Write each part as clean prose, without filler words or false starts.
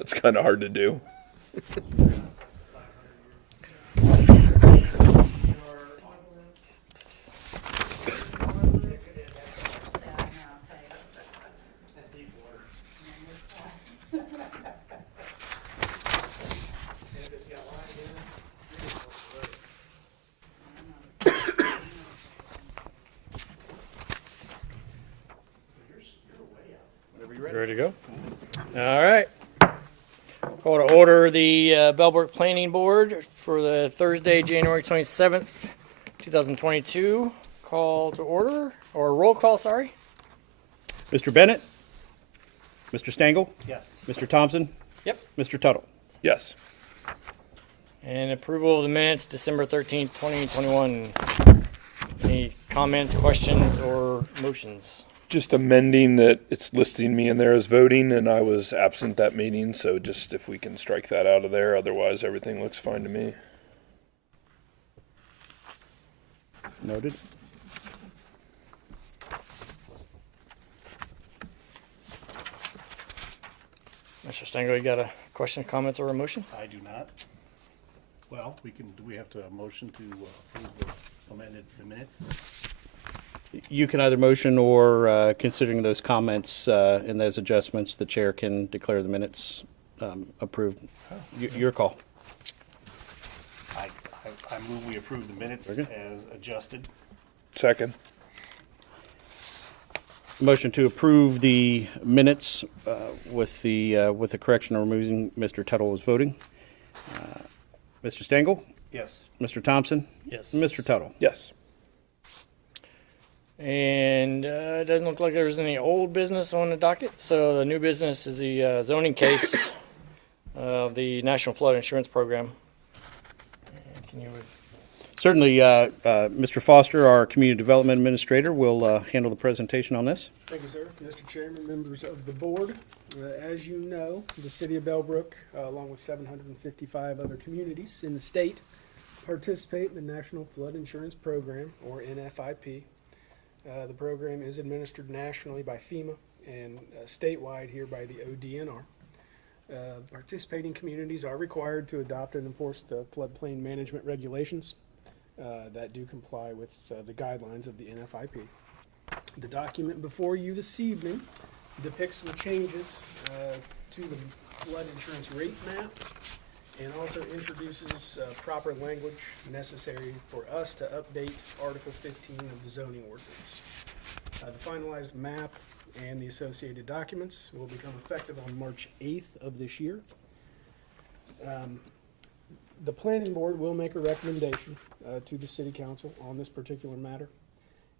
It's kind of hard to do. Ready to go? All right. Call to order the Bellbrook Planning Board for the Thursday, January 27th, 2022. Call to order, or roll call, sorry. Mr. Bennett? Mr. Stengel? Yes. Mr. Thompson? Yep. Mr. Tuttle? Yes. And approval of the minutes, December 13th, 2021. Any comments, questions, or motions? Just amending that it's listing me in there as voting, and I was absent that meeting, so just if we can strike that out of there, otherwise everything looks fine to me. Noted. Mr. Stengel, you got a question, comments, or a motion? I do not. Well, do we have to motion to approve the amended minutes? You can either motion or, considering those comments and those adjustments, the chair can declare the minutes approved. Your call. I move we approve the minutes Very good. as adjusted. Second. Motion to approve the minutes with the correction of removing Mr. Tuttle was voting. Mr. Stengel? Yes. Mr. Thompson? Yes. Mr. Tuttle? Yes. And it doesn't look like there's any old business on the docket, so the new business is the zoning case of the National Flood Insurance Program. Can you Certainly, Mr. Foster, our Community Development Administrator, will handle the presentation on this. Thank you, sir. Mr. Chairman, members of the board, as you know, the City of Bellbrook, along with 755 other communities in the state, participate in the National Flood Insurance Program, or NFIP. The program is administered nationally by FEMA and statewide here by the ODNR. Participating communities are required to adopt and enforce the floodplain management regulations that do comply with the guidelines of the NFIP. The document before you this evening depicts some changes to the flood insurance rate map and also introduces proper language necessary for us to update Article 15 of the zoning ordinance. The finalized map and the associated documents will become effective on March 8th of this year. The planning board will make a recommendation to the city council on this particular matter.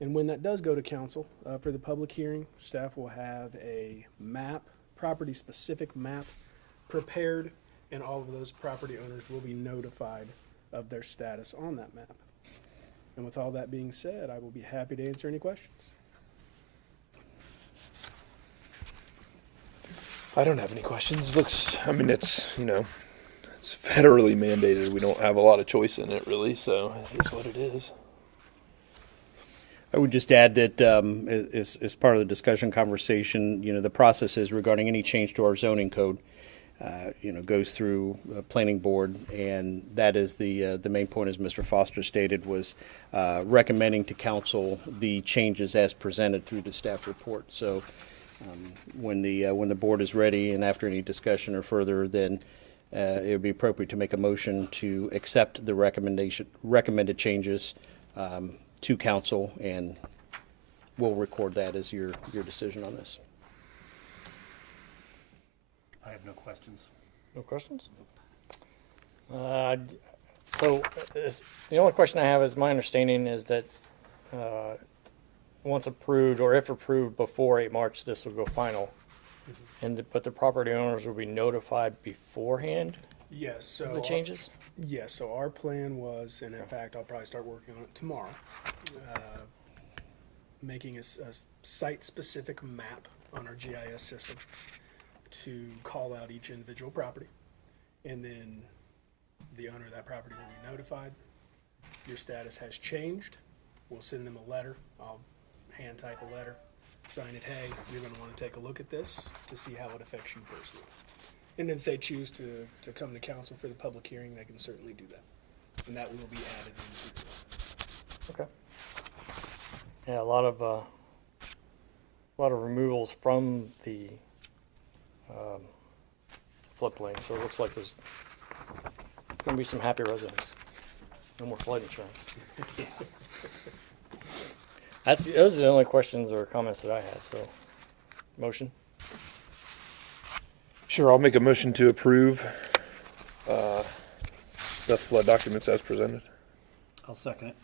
And when that does go to council for the public hearing, staff will have a map, property-specific map, prepared, and all of those property owners will be notified of their status on that map. And with all that being said, I will be happy to answer any questions. I don't have any questions. Looks, I mean, it's federally mandated. We don't have a lot of choice in it, really, so it is what it is. I would just add that as part of the discussion conversation, the processes regarding any change to our zoning code, goes through planning board, and that is the main point, as Mr. Foster stated, was recommending to council the changes as presented through the staff report. So when the board is ready, and after any discussion or further, then it would be appropriate to make a motion to accept the recommended changes to council, and we'll record that as your decision on this. I have no questions. No questions? So the only question I have is, my understanding is that once approved, or if approved before 8 March, this will go final. But the property owners will be notified beforehand Yes, so of the changes? Yes, so our plan was, and in fact, I'll probably start working on it tomorrow, making a site-specific map on our GIS system to call out each individual property. And then the owner of that property will be notified. Your status has changed. We'll send them a letter. I'll hand type a letter, sign it, hey, you're going to want to take a look at this to see how it affects you personally. And if they choose to come to council for the public hearing, they can certainly do that. And that will be added into the. Okay. Yeah, a lot of removals from the floodplain, so it looks like there's going to be some happy residents. No more flood insurance. Those are the only questions or comments that I had. So, motion. Sure, I'll make a motion to approve the flood documents as presented. I'll second it.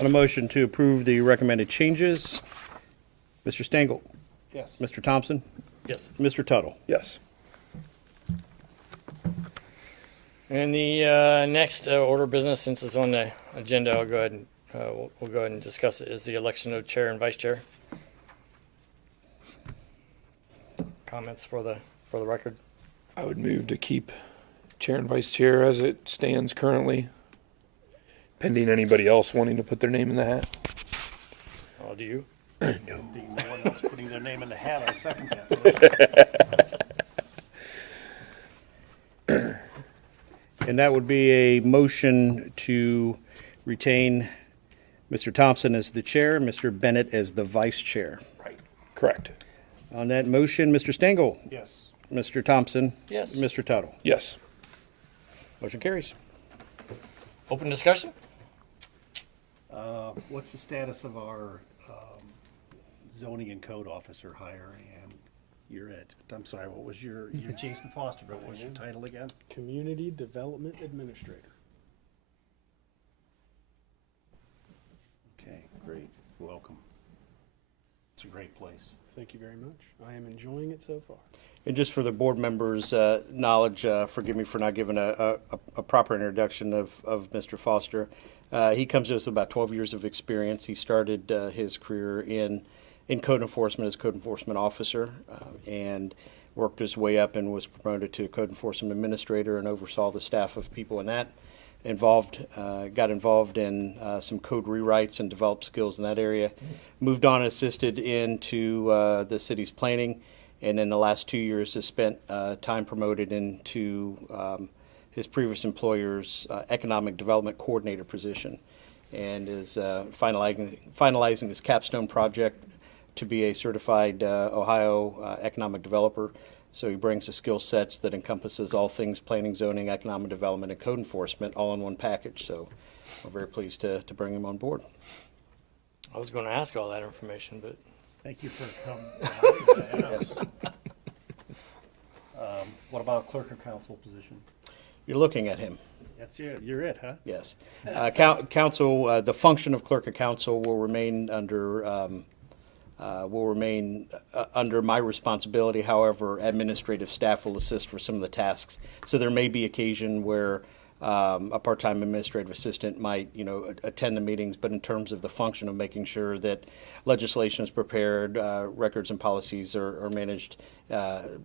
On a motion to approve the recommended changes, Mr. Stengel, Yes. Mr. Thompson, Yes. Mr. Tuttle. Yes. And the next order of business, since it's on the agenda, I'll go ahead and we'll go ahead and discuss it. Is the election of chair and vice chair. Comments for the record. I would move to keep chair and vice chair as it stands currently, pending anybody else wanting to put their name in the hat. Do you? Being no one else putting their name in the hat, I second that motion. And that would be a motion to retain Mr. Thompson as the chair, Mr. Bennett as the vice chair. Right. Correct. On that motion, Mr. Stengel, Yes. Mr. Thompson, Yes. Mr. Tuttle. Yes. Motion carries. Open discussion. What's the status of our zoning and code officer hire? And you're it. I'm sorry, what was you're Jason Foster, but what was your title again? Community Development Administrator. Okay, great. Welcome. It's a great place. Thank you very much. I am enjoying it so far. And just for the board members' knowledge, forgive me for not giving a proper introduction of Mr. Foster. He comes to us with about 12 years of experience. He started his career in code enforcement as code enforcement officer and worked his way up and was promoted to code enforcement administrator and oversaw the staff of people in that. Got involved in some code rewrites and developed skills in that area. Moved on and assisted into the city's planning, and in the last 2 years has spent time promoted into his previous employer's economic development coordinator position, and is finalizing his capstone project to be a certified Ohio economic developer. So he brings the skill sets that encompasses all things planning, zoning, economic development, and code enforcement all in one package. So we're very pleased to bring him on board. I was going to ask all that information, but Thank you for coming. Yes. What about clerk of council position? You're looking at him. That's you're it, huh? Yes. Council, the function of clerk of council will remain under my responsibility. However, administrative staff will assist for some of the tasks. So there may be occasion where a part-time administrative assistant might, attend the meetings, but in terms of the function of making sure that legislation is prepared, records and policies are managed,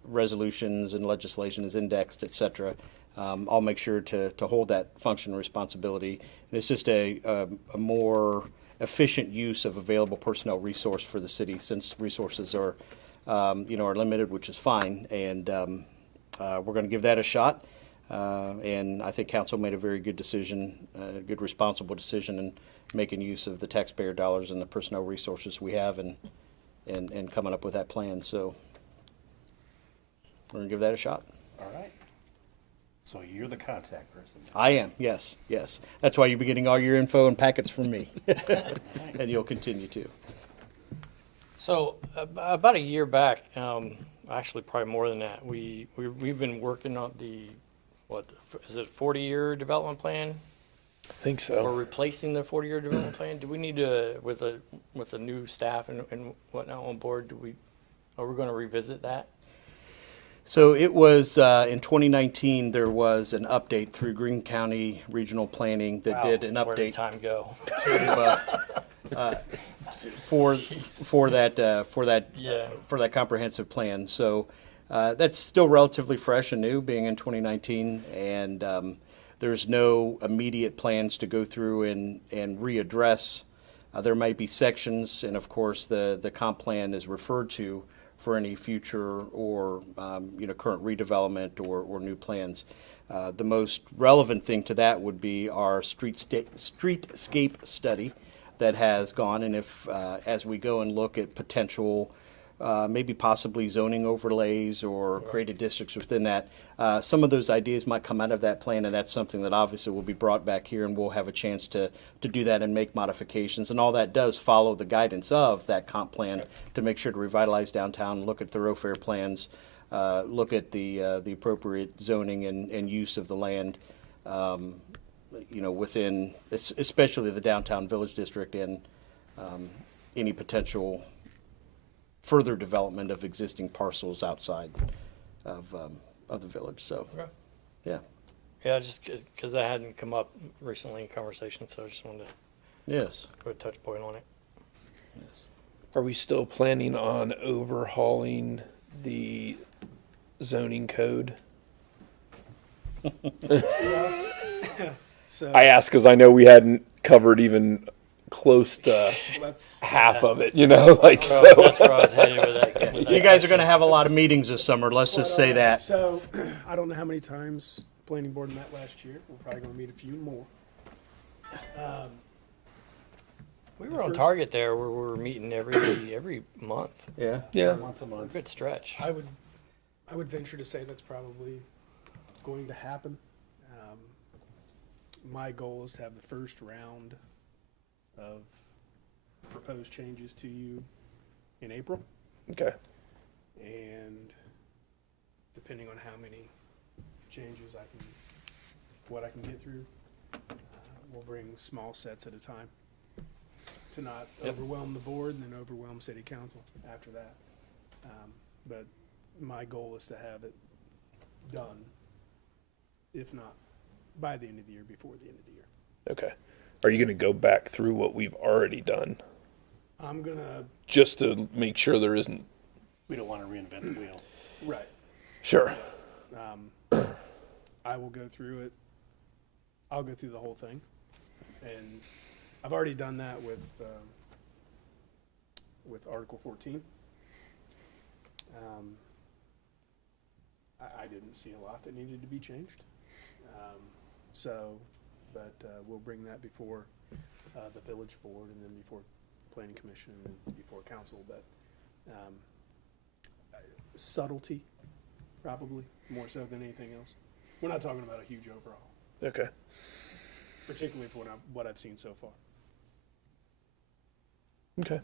resolutions and legislation is indexed, et cetera, I'll make sure to hold that function and responsibility. And it's just a more efficient use of available personnel resource for the city, since resources are limited, which is fine. And we're going to give that a shot. And I think council made a very good decision, a good responsible decision in making use of the taxpayer dollars and the personnel resources we have, and coming up with that plan. So we're going to give that a shot. All right. So you're the contact person. I am, yes. That's why you'll be getting all your info and packets from me. And you'll continue to. so about a year back, actually probably more than that, we've been working on is it 40-year development plan? I think Or so. replacing the 40-year development plan? Do we need to, with a new staff and whatnot on board, are we going to revisit that? So it was, in 2019, there was an update through Greene County Regional Planning that did an Where did update time go? for that comprehensive plan. So that's still relatively fresh and new, being in 2019, and there's no immediate plans to go through and readdress. There might be sections, and of course the comp plan is referred to for any future or current redevelopment or new plans. The most relevant thing to that would be our streetscape study that has gone, and if as we go and look at potential maybe possibly zoning overlays or created districts within that. Some of those ideas might come out of that plan, and that's something that obviously will be brought back here, and we'll have a chance to do that and make modifications. And all that does follow the guidance of that comp plan to make sure to revitalize downtown, look at thoroughfare plans, look at the appropriate zoning and use of the land, within especially the downtown village district and any potential further development of existing parcels outside of the village. So, Okay. yeah. Yeah, just because that hadn't come up recently in conversation, so I just wanted to Yes. put a touch point on it. Are we still planning on overhauling the zoning code? So I ask because I know we hadn't covered even close to let's. half of it, like So so. that's where I was headed with that. You guys are going to have a lot of meetings this summer. Let's just say that. So I don't know how many times planning board met last year. We're probably going to meet a few more. We were on target there where we were meeting every month. Yeah. Yeah. Once a A month. good stretch. I would venture to say that's probably going to happen. My goal is to have the first round of proposed changes to you in April, Okay. and depending on how many changes what I can get through, we'll bring small sets at a time to not Yep. overwhelm the board and then overwhelm city council after that. But my goal is to have it done, if not by the end of the year, before the end of the year. Okay. Are you going to go back through what we've already done I'm gonna, just to make sure there isn't? We don't want to reinvent the wheel. right, Sure. I will go through it. I'll go through the whole thing. And I've already done that with Article 14. I didn't see a lot that needed to be changed. But we'll bring that before the village board and then before planning commission and before council. But subtlety, probably, more so than anything else. We're not talking about a huge overhaul, Okay. particularly for what I've seen so far. Okay.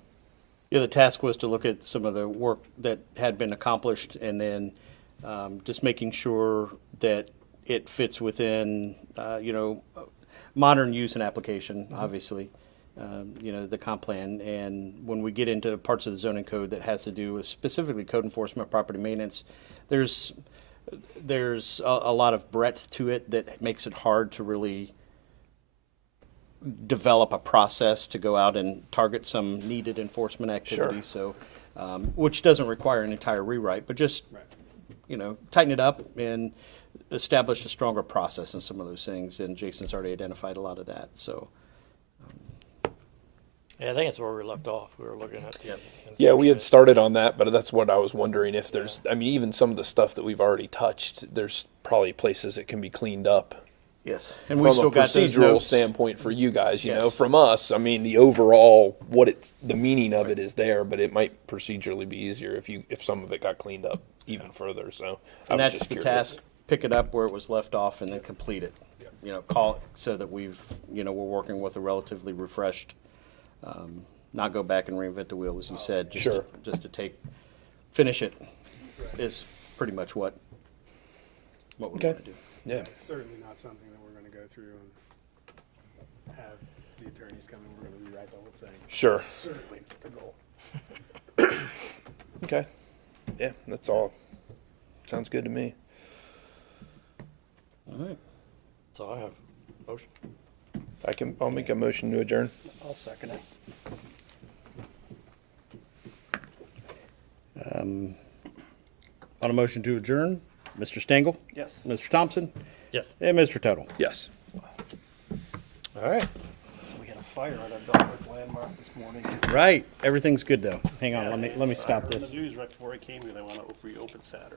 Yeah, the task was to look at some of the work that had been accomplished and then just making sure that it fits within, modern use and application, obviously, the comp plan. And when we get into parts of the zoning code that has to do with specifically code enforcement, property maintenance, there's a lot of breadth to it that makes it hard to really develop a process to go out and target some needed enforcement activities. So, which doesn't require an entire rewrite, but just, tighten it up and establish a stronger process in some of those things. And Jason's already identified a lot of that. So, Yeah, I think it's where we left off. We were looking at. Yeah, we had started on that, but that's what I was wondering if there's, even some of the stuff that we've already touched, there's probably places that can be cleaned up. yes. And we From still a got those procedural notes. standpoint for you guys, Yes. from us, the overall, the meaning of it is there, but it might procedurally be easier if some of it got cleaned up even further, so. And I was that's just the curious. task, pick it up where it was left off and then complete it. Call it so that we're working with a relatively refreshed, not go back and reinvent the wheel, as you said, Sure. just to finish it is pretty much what we're Okay. going to do. Yeah, It's certainly not something that we're going to go through and have the attorneys come in. We're going to rewrite the whole thing. sure. Certainly the goal. Okay. Yeah, that's all. Sounds good to me. All right. So I have motion. I'll make a motion to adjourn. I'll second it. On a motion to adjourn, Mr. Stengel, Yes. Mr. Thompson, Yes. and Mr. Tuttle. Yes. All right. So we had a fire on our Bellbrook landmark this morning. Right. Everything's good though. Hang on. Let me It's, stop I heard this. the news right before I came here, they want to reopen Saturday.